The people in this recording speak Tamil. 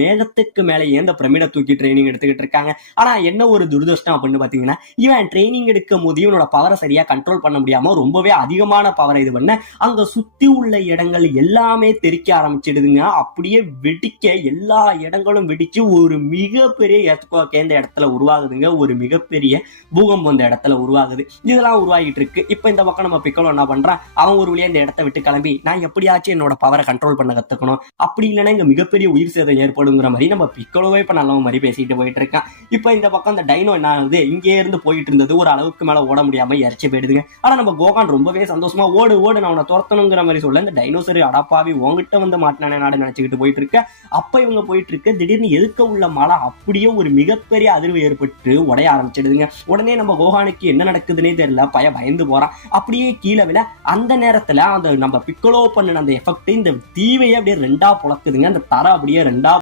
மேகத்துக்கு மேலே ஏன் இந்த பிரமிட தூக்கி ட்ரைனிங் எடுத்துக்கிட்டு இருக்காங்க. ஆனா என்ன ஒரு துரதிருஷ்டம் அப்படின்னு பாத்தீங்கன்னா, இவன் ட்ரைனிங் எடுக்கும் போது இவனோட பவரை சரியா கண்ட்ரோல் பண்ண முடியாம ரொம்பவே அதிகமான பவரை இது பண்ண அங்க சுத்தி உள்ள இடங்கள் எல்லாமே தெறிக்க ஆரம்பிச்சிடுதுங்க. அப்படியே வெடிக்க எல்லா இடங்களும் வெடிச்சு ஒரு மிகப்பெரிய எர்த்குவேக் இந்த இடத்துல உருவாகுதுங்க. ஒரு மிகப்பெரிய பூகம்பம் இந்த இடத்துல உருவாகுது. இதெல்லாம் உருவாகிட்டு இருக்கு. இப்ப இந்த பக்கம் நம்ம பிக்கலோ என்ன பண்றான், அவன் ஒரு வழியா இந்த இடத்த விட்டு கிளம்பி நான் எப்படியாச்சும் என்னோட பவரை கண்ட்ரோல் பண்ண கத்துக்கணும், அப்படி இல்லைன்னா இங்க மிகப்பெரிய உயிர் சேதம் ஏற்படுங்கிற மாதிரி நம்ம பிக்கலோவே இப்ப நல்ல மாதிரி பேசிட்டு போயிட்டு இருக்கான். இப்ப இந்த பக்கம் இந்த டைனோ என்ன ஆகுது, இங்கே இருந்து போயிட்டு இருந்தது ஒரு அளவுக்கு மேல ஓட முடியாம இறச்சி போயிடுதுங்க. ஆனா நம்ம கோகான் ரொம்பவே சந்தோஷமா ஓடு ஓடு நான் அவனை துரத்தணுங்கிற மாதிரி சொல்ல, இந்த டைனோசரி அடப்பாவி உங்ககிட்ட வந்து மாட்டினானே நாடு நினைச்சுக்கிட்டு போயிட்டு இருக்க. அப்ப இவங்க போயிட்டு இருக்க திடீர்னு எதுக்க உள்ள மலை அப்படியே ஒரு மிகப்பெரிய அதிர்வு ஏற்பட்டு உடைய ஆரம்பிச்சிடுதுங்க. உடனே நம்ம கோகானுக்கு என்ன நடக்குதுன்னே தெரியல, பயந்து போறான். அப்படியே கீழே விழ அந்த நேரத்துல அந்த நம்ம பிக்கலோ பண்ணின அந்த எஃபெக்ட் இந்த தீவையே அப்படியே ரெண்டா புழக்குதுங்க. அந்த தர அப்படியே ரெண்டா